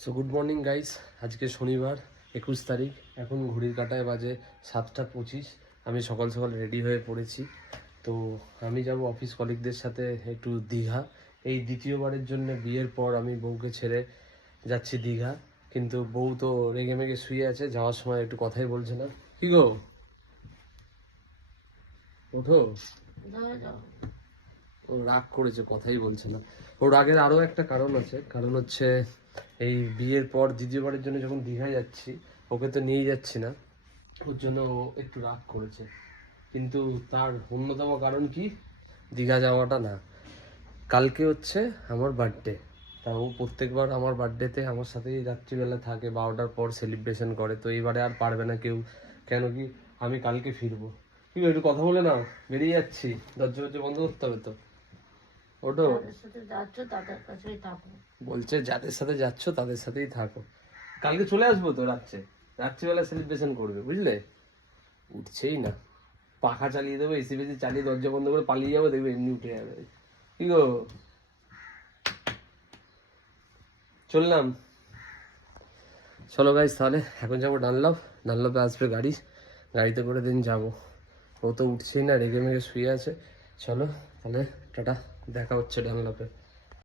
So good morning guys, আজকে শনিবার 21 তারিখ। এখন ঘড়ির কাঁটায় বাজে 7টা 25। আমি সকাল সকাল রেডি হয়ে পড়েছি। তো আমি যাব অফিস কলিগদের সাথে একটু দীঘা। এই দ্বিতীয়বারের জন্য বিয়ের পর আমি বউকে ছেড়ে যাচ্ছি দীঘা। কিন্তু বউ তো রেগে মেগে শুয়ে আছে, যাওয়ার সময় একটু কথাই বলছে না। কি গো, ওঠো। ও রাগ করেছে, কথাই বলছে না। ওর রাগের আরও একটা কারণ আছে, কারণ হচ্ছে এই বিয়ের পর দ্বিতীয়বারের জন্য যখন দীঘায় যাচ্ছি, ওকে তো নিয়ে যাচ্ছি না, ওর জন্য ও একটু রাগ করেছে। কিন্তু তার অন্যতম কারণ কি, দীঘা যাওয়াটা না, কালকে হচ্ছে আমার বার্থডে। তা ও প্রত্যেকবার আমার বার্থডেতে আমার সাথেই রাত্রিবেলা থাকে, 12টার পর সেলিব্রেশন করে। তো এইবারে আর পারবে না কেউ, কেন কি আমি কালকে ফিরবো। কি গো, একটু কথা বলে নাও, বেরিয়ে যাচ্ছি। দরজা ফরজা বন্ধ করতে হবে তো। ওঠো। বলছে যাদের সাথে যাচ্ছ তাদের সাথেই থাকো। কালকে চলে আসবো তো রাত্রিবেলা সেলিব্রেশন করবে, বুঝলে। উঠছেই না, পাখা চালিয়ে দেবো, এসি বেসি চালিয়ে দরজা বন্ধ করে পালিয়ে যাবো, দেখবে এমনি উঠে যাবে। কি গো, চললাম। চলো গাইস, তাহলে এখন যাবো ডানলপে আসবে গাড়ি, গাড়িতে করে দিন যাবো। ও তো উঠছেই না, রেগে মেগে শুয়ে আছে। চলো তাহলে, টাটা, দেখা হচ্ছে ডানলপে।